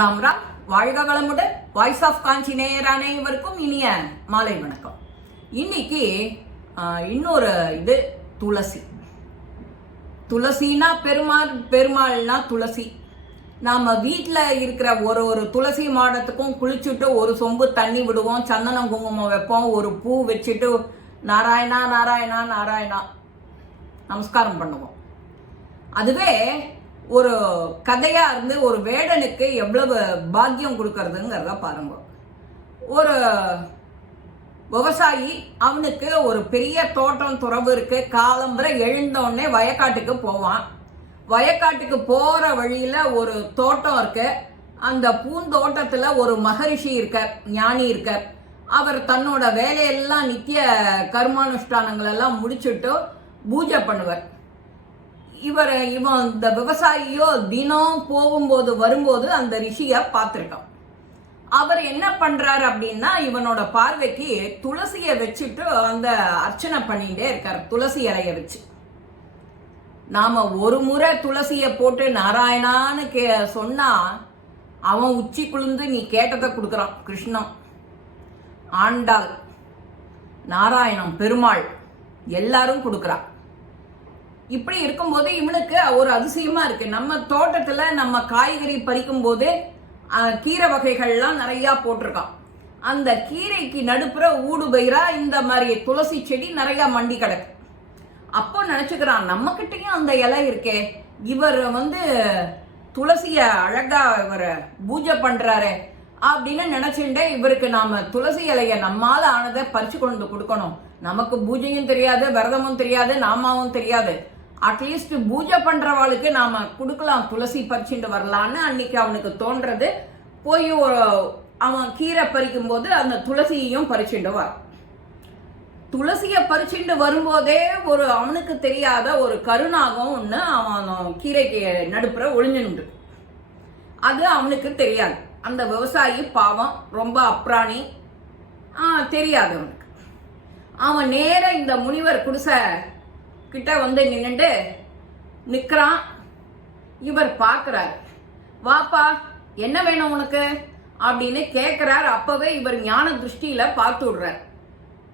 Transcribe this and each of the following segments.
ராம் ராம் வாழ்க வளமுடன். Voice of காஞ்சி நேயர் அனைவருக்கும் இனிய மாலை வணக்கம். இன்னைக்கு இன்னொரு இது துளசி. துளசினா பெருமாள் பெருமாள்னா துளசி. நாம் வீட்டில் இருக்கிற ஒரு ஒரு துளசி மாடத்துக்கும் குளிச்சுட்டு ஒரு சொம்பு தண்ணி விடுவோம் சந்தனம் குங்குமம் வைப்போம் ஒரு பூ வச்சுட்டு நாராயணா நாராயணா நாராயணா. நமஸ்காரம் பண்ணுவோம். அதுவே ஒரு கதையாக இருந்து ஒரு வேடனுக்கு எவ்வளவு பாக்கியம் கொடுக்கறதுங்கிறத பாருங்க. ஒரு விவசாயி அவனுக்கு ஒரு பெரிய தோட்டம் துறவு இருக்கு. காலம்புரை எழுந்தோடனே வயக்காட்டுக்கு போவான். வயக்காட்டுக்கு போகிற வழியில் ஒரு தோட்டம் இருக்கு. அந்த பூந்தோட்டத்தில் ஒரு மகரிஷி இருக்கார் ஞானி இருக்கார். அவர் தன்னோட வேலையெல்லாம் நித்திய கர்மானுஷ்டானங்களெல்லாம் முடிச்சுட்டு பூஜை பண்ணுவார். இவர் இவன் இந்த விவசாயியோ தினம் போகும்போது வரும்போது அந்த ரிஷியை பார்த்துருக்கான். அவர் என்ன பண்றாரு அப்படின்னா இவனோட பார்வைக்கு துளசியை வச்சுட்டு அந்த அர்ச்சனை பண்ணிட்டே இருக்கார் துளசி இலைய வச்சு. நாம ஒரு முறை துளசியை போட்டு நாராயணான்னு கே சொன்னா அவன் உச்சி குளிந்து நீ கேட்டதை கொடுக்குறான் கிருஷ்ணன். ஆண்டாள் நாராயணம் பெருமாள் எல்லாரும் கொடுக்குறான். இப்படி இருக்கும்போது இவனுக்கு ஒரு அதிசயமா இருக்கு. நம்ம தோட்டத்துல நம்ம காய்கறி பறிக்கும் போது கீரை வகைகள்லாம் நிறைய போட்டிருக்கான். அந்த கீரைக்கு நடுப்புற ஊடு பயிரா இந்த மாதிரி துளசி செடி நிறைய மண்டி கிடக்கு. அப்போ நினைச்சுக்கிறான் நம்ம அந்த இலை இருக்கே. இவர் வந்து துளசிய அழகா இவர் பூஜை பண்றாரு அப்படின்னு நினைச்சுட்டே இவருக்கு நாம துளசி இலைய நம்மால ஆனதை பறிச்சு கொண்டு கொடுக்கணும். நமக்கு பூஜையும் தெரியாது விரதமும் தெரியாது நாமாவும் தெரியாது. அட்லீஸ்ட் பூஜை பண்றவாளுக்கு நாம கொடுக்கலாம். துளசி பறிச்சுட்டு வரலான்னு அன்னைக்கு அவனுக்கு தோன்றது. போய் அவன் கீரை பறிக்கும் போது அந்த துளசியையும் பறிச்சுட்டு வர துளசியை பறிச்சுட்டு வரும்போதே ஒரு அவனுக்கு தெரியாத ஒரு கருணாகம் ஒன்று அவன் கீரைக்கு நடுப்புற ஒளிஞ்சுண்டு அது அவனுக்கு தெரியாது. அந்த விவசாயி பாவம் ரொம்ப அப்ராணி தெரியாது அவனுக்கு. அவன் நேர இந்த முனிவர் குடிசை கிட்ட வந்து நின்று நிற்கிறான் இவர் பார்க்குறாரு. வாப்பா என்ன வேணும் உனக்கு? அப்படின்னு கேட்குறார் அப்போவே இவர் ஞான திருஷ்டியில் பார்த்து விடுறார்.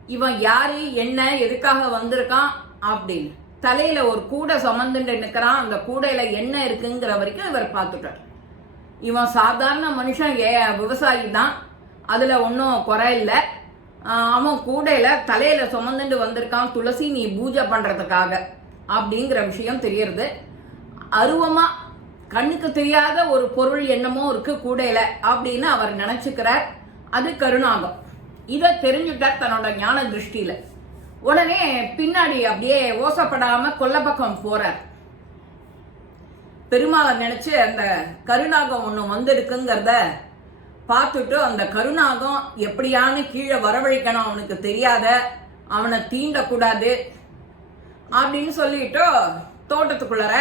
இவன் யாரு? என்ன? எதுக்காக வந்திருக்கான்? அப்படின்னு. தலையில் ஒரு கூடை சுமந்துட்டு நிற்கிறான் அந்த கூடையில் என்ன இருக்குங்கிற வரைக்கும் இவர் பார்த்துட்டார். இவன் சாதாரண மனுஷன் ஏ விவசாயி தான். அதில் ஒன்றும் குறை இல்லை. அவன் கூடையில தலையில சுமந்துட்டு வந்திருக்கான் துளசி நீ பூஜை பண்றதுக்காக அப்படிங்கிற விஷயம் தெரியறது. அருவமா கண்ணுக்கு தெரியாத ஒரு பொருள் என்னமோ இருக்கு கூடையில அப்படின்னு அவர் நினைச்சுக்கிறார். அது கருணாகம். இதை தெரிஞ்சுட்டார் தன்னோட ஞான திருஷ்டியில. உடனே பின்னாடி அப்படியே ஓசப்படாம கொல்ல பக்கம் போறார். பெருமாளை நினைச்சு அந்த கருணாகம் ஒண்ணு வந்திருக்குங்கிறத பார்த்துட்டு அந்த கருணாகம் எப்படியான்னு கீழே வரவழைக்கணும் அவனுக்கு தெரியாத அவனை தீண்டக்கூடாது அப்படின்னு சொல்லிட்டு தோட்டத்துக்குள்ளார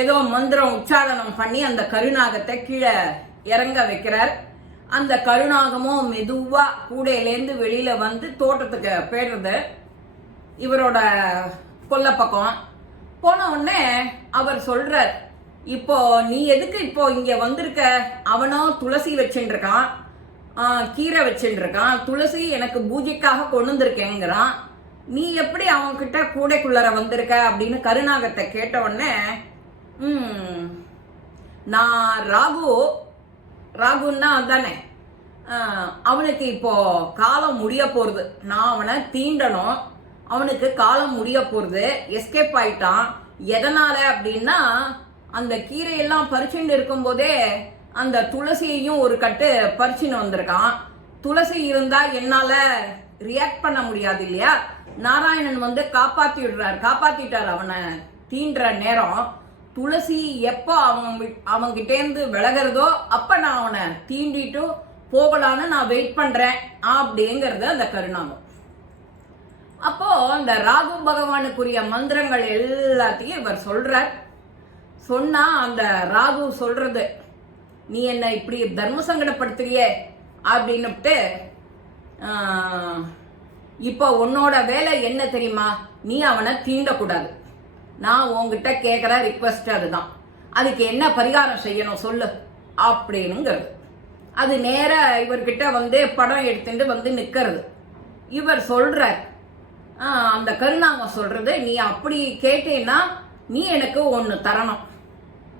ஏதோ மந்திரம் உச்சாரணம் பண்ணி அந்த கருணாகத்தை கீழே இறங்க வைக்கிறார். அந்த கருணாகமும் மெதுவா கூடையிலேருந்து வெளியில வந்து தோட்டத்துக்கு போயிடுறது. இவரோட கொல்ல பக்கம். போன உடனே அவர் சொல்றார் இப்போ நீ எதுக்கு இப்போ இங்க வந்திருக்க? அவனோ துளசி வச்சுருக்கான் இருக்கான் கீரை வச்சுருக்கான் இருக்கான் துளசி எனக்கு பூஜைக்காக கொண்டு வந்திருக்கேங்கிறான் நீ எப்படி அவன்கிட்ட கூடைக்குள்ளர வந்திருக்க அப்படின்னு கருணாகத்தை கேட்ட உடனே நான் ராகு. ராகுன்னா தானே அவனுக்கு இப்போ காலம் முடிய போறது. நான் அவனை தீண்டணும். அவனுக்கு காலம் முடிய போறது. எஸ்கேப் ஆயிட்டான். எதனால அப்படின்னா அந்த கீரையெல்லாம் பறிச்சுட்டு இருக்கும்போதே அந்த துளசியையும் ஒரு கட்டு பறிச்சுன்னு வந்திருக்கான். துளசி இருந்தா என்னால ரியாக்ட் பண்ண முடியாது இல்லையா? நாராயணன் வந்து காப்பாத்தி விடுறார். காப்பாத்திட்டார் அவனை தீன்ற நேரம். துளசி எப்போ அவன் வி- அவன்கிட்டேருந்து விலகிறதோ அப்ப நான் அவனை தீண்டிட்டு போகலான்னு நான் வெயிட் பண்றேன் அப்படிங்கிறது அந்த கருணாமம் அப்போ அந்த ராகு பகவானுக்குரிய மந்திரங்கள் எல்லாத்தையும் இவர் சொல்றார். சொன்னா அந்த ராகு சொல்றது நீ என்ன இப்படி தர்ம சங்கடப்படுத்துறியே? அப்படின்னுட்டு இப்போ உன்னோட வேலை என்ன தெரியுமா? நீ அவனை தீண்டக்கூடாது. நான் உன்கிட்ட கேட்குற ரிக்வஸ்ட் அதுதான். அதுக்கு என்ன பரிகாரம் செய்யணும் சொல்லு. அப்படின்னுங்கிறது. அது நேராக இவர்கிட்ட வந்து படம் எடுத்துட்டு வந்து நிற்கிறது இவர் சொல்கிற "ஆ, அந்த கருணாங்க சொல்கிறது நீ அப்படி கேட்டேன்னா நீ எனக்கு ஒன்று தரணும்.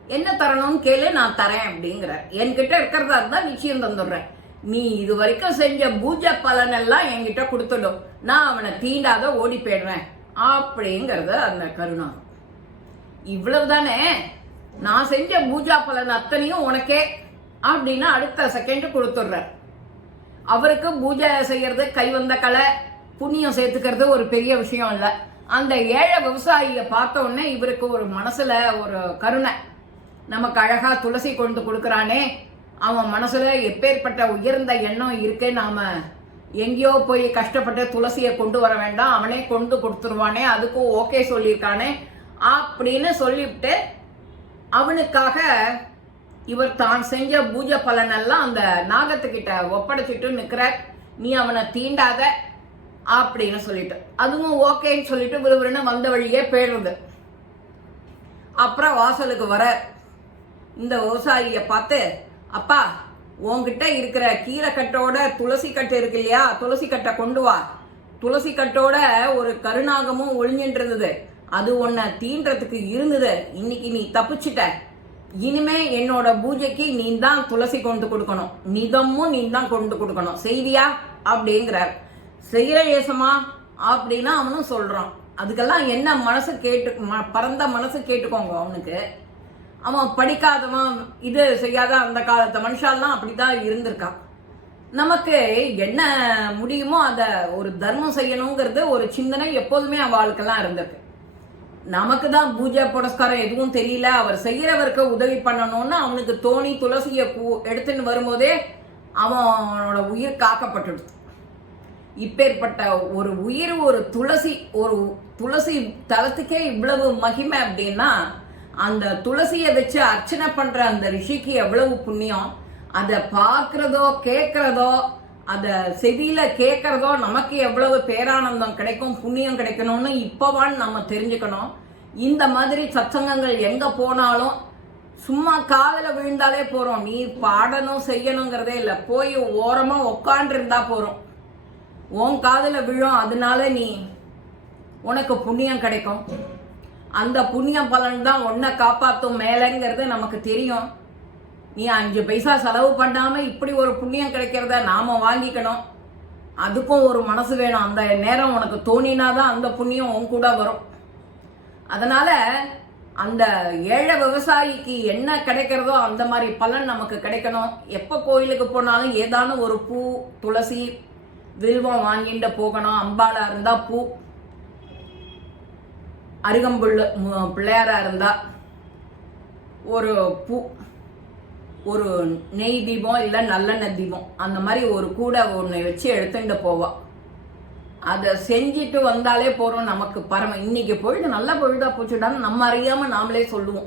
என்ன தரணும்னு கேளு நான் தரேன் அப்படிங்கிறார். என்கிட்ட இருக்கிறதா இருந்தால் நிச்சயம் தந்துடுறேன். நீ இது வரைக்கும் செஞ்ச பூஜை பலன் எல்லாம் என்கிட்ட கொடுத்துடும். நான் அவனை தீண்டாத ஓடி போயிடுறேன். அப்படிங்கிறது அந்த கருணாகம் இவ்வளவுதானே? நான் செஞ்ச பூஜா பலன் அத்தனையும் உனக்கே அப்படின்னு அடுத்த செகண்ட் கொடுத்துட்றேன் அவருக்கு பூஜை செய்யறது கை வந்த கலை புண்ணியம் சேர்த்துக்கிறது ஒரு பெரிய விஷயம் இல்லை. அந்த ஏழை விவசாயிய பார்த்த உடனே இவருக்கு ஒரு மனசுல ஒரு கருணை. நமக்கு அழகா துளசி கொண்டு கொடுக்குறானே. அவன் மனசுல எப்பேற்பட்ட உயர்ந்த எண்ணம் இருக்கு நாம. எங்கேயோ போய் கஷ்டப்பட்டு துளசியை கொண்டு வர வேண்டாம். அவனே கொண்டு கொடுத்துருவானே. அதுக்கும் ஓகே சொல்லியிருக்கானே. அப்படின்னு சொல்லிவிட்டு அவனுக்காக இவர் தான் செஞ்ச பூஜை பலனெல்லாம் அந்த நாகத்துக்கிட்ட ஒப்படைச்சிட்டு நிற்கிற நீ அவனை தீண்டாத அப்படின்னு சொல்லிட்டு. அதுவும் ஓகேன்னு சொல்லிட்டு விறுவிறுன்னு வந்த வழியே போயிடுறது அப்புறம் வாசலுக்கு வர இந்த விவசாயிய பார்த்து அப்பா உன்கிட்ட இருக்கிற கீரைக்கட்டோட துளசி கட்டு இருக்கு இல்லையா? துளசி கட்டை கொண்டு வா. துளசி கட்டோட ஒரு கருநாகமும் ஒளிஞ்சிட்டு இருந்தது அது உன்னை தீன்றதுக்கு இருந்தது. இன்னைக்கு நீ தப்பிச்சிட்ட. இனிமே என்னோட பூஜைக்கு நீ தான் துளசி கொண்டு கொடுக்கணும். நிதமும் நீ தான் கொண்டு கொடுக்கணும். செய்வியா? அப்படிங்கிறார். செய்கிற ஏசமா அப்படின்னா அவனும் சொல்றான். அதுக்கெல்லாம் என்ன மனசு கேட்டு ம- பரந்த மனசு கேட்டுக்கோங்க அவனுக்கு. அவன் படிக்காதவன் இது செய்யாத அந்த காலத்து மனுஷாலாம் அப்படிதான் இருந்திருக்கான். நமக்கு என்ன முடியுமோ அதை ஒரு தர்மம் செய்யணுங்கிறது ஒரு சிந்தனை எப்போதுமே அவளுக்கெல்லாம் இருந்திருக்கு. நமக்கு தான் பூஜை புரஸ்காரம் எதுவும் தெரியல. அவர் செய்யறவருக்கு உதவி பண்ணணும்னு அவனுக்கு தோணி துளசியை பூ எடுத்துன்னு வரும்போதே அவனோட உயிர் காக்கப்பட்டுடுது. இப்பேற்பட்ட ஒரு உயிர் ஒரு துளசி ஒரு துளசி தலத்துக்கே இவ்வளவு மகிமை அப்படின்னா அந்த துளசியை வச்சு அர்ச்சனை பண்ற அந்த ரிஷிக்கு எவ்வளவு புண்ணியம்? அதை பார்க்கறதோ கேட்கறதோ அதை செவியில கேட்கறதோ நமக்கு எவ்வளவு பேரானந்தம் கிடைக்கும் புண்ணியம் கிடைக்கணும்னு இப்பவான்னு நம்ம தெரிஞ்சுக்கணும். இந்த மாதிரி சச்சங்கங்கள் எங்க போனாலும் சும்மா காதில் விழுந்தாலே போறோம். நீ பாடணும் செய்யணுங்கிறதே இல்லை. போய் ஓரமா உக்காண்டிருந்தா போறோம். உன் காதுல விழும் அதனால நீ உனக்கு புண்ணியம் கிடைக்கும். அந்த புண்ணிய பலன் தான் உன்னை காப்பாற்றும் மேலேங்கிறது நமக்கு தெரியும். நீ அஞ்சு பைசா செலவு பண்ணாமல் இப்படி ஒரு புண்ணியம் கிடைக்கிறத நாம் வாங்கிக்கணும். அதுக்கும் ஒரு மனசு வேணும். அந்த நேரம் உனக்கு தோணினா தான் அந்த புண்ணியம் உன் கூட வரும். அதனால் அந்த ஏழை விவசாயிக்கு என்ன கிடைக்கிறதோ அந்த மாதிரி பலன் நமக்கு கிடைக்கணும். எப்போ கோயிலுக்கு போனாலும் ஏதான ஒரு பூ துளசி வில்வம் வாங்கிட்டு போகணும். அம்பாளா இருந்தால் பூ. அருகம்புள்ள மு- பிள்ளையாரா இருந்தா ஒரு பூ ஒரு நெய் தீபம் இல்லை நல்லெண்ணெய் தீபம் அந்த மாதிரி ஒரு கூடை ஒன்று வச்சு எடுத்துட்டு போவோம் அதை செஞ்சுட்டு வந்தாலே போகிறோம் நமக்கு பரம. இன்னைக்கு பொழுது நல்ல பொழுதா போச்சுடான்னு நம்ம அறியாமல் நாமளே சொல்லுவோம்.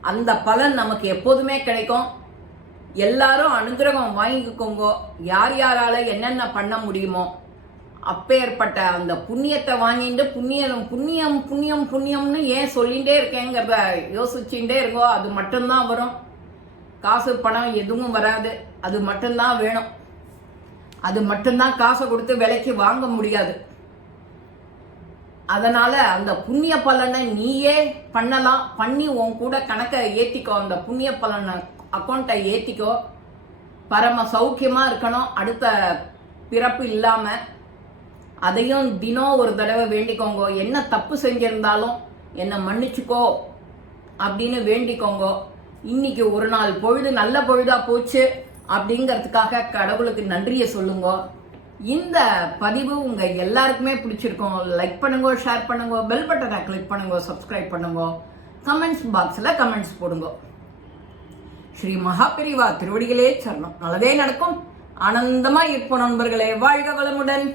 அந்த பலன் நமக்கு எப்போதுமே கிடைக்கும். எல்லாரும் அனுகிரகம் வாங்கிக்கோங்க. யார் யாரால என்னென்ன பண்ண முடியுமோ. அப்பேற்பட்ட அந்த புண்ணியத்தை வாங்கிட்டு புண்ணியம் புண்ணியம் புண்ணியம் புண்ணியம்னு ஏன் சொல்லிகிட்டே இருக்கேங்கிறத யோசிச்சுட்டே இருக்கோ அது மட்டும்தான் வரும். காசு பணம் எதுவும் வராது. அது மட்டும்தான் வேணும். அது மட்டும்தான் காசை கொடுத்து விலைக்கு வாங்க முடியாது. அதனால அந்த புண்ணிய பலனை நீயே பண்ணலாம். பண்ணி உன் கூட கணக்கை ஏத்திக்கோ. அந்த புண்ணிய பலனை அக்கௌண்ட்டை ஏத்திக்கோ. பரம சௌக்கியமா இருக்கணும். அடுத்த பிறப்பு இல்லாமல் அதையும் தினம் ஒரு தடவை வேண்டிக்கோங்க. என்ன தப்பு செஞ்சிருந்தாலும் என்னை மன்னிச்சுக்கோ அப்படின்னு வேண்டிக்கோங்க. இன்னைக்கு ஒரு நாள் பொழுது நல்ல பொழுதா போச்சு அப்படிங்கிறதுக்காக கடவுளுக்கு நன்றியை சொல்லுங்க. இந்த பதிவு உங்க எல்லாருக்குமே பிடிச்சிருக்கோம். லைக் பண்ணுங்க ஷேர் பண்ணுங்க பெல் பட்டனை கிளிக் பண்ணுங்க சப்ஸ்கிரைப் பண்ணுங்க. கமெண்ட்ஸ் பாக்ஸில் கமெண்ட்ஸ் போடுங்க. ஸ்ரீ மகாபிரிவா திருவடிகளே சரணம். நல்லதே நடக்கும். ஆனந்தமா இருப்போம் நண்பர்களே. வாழ்க வளமுடன்.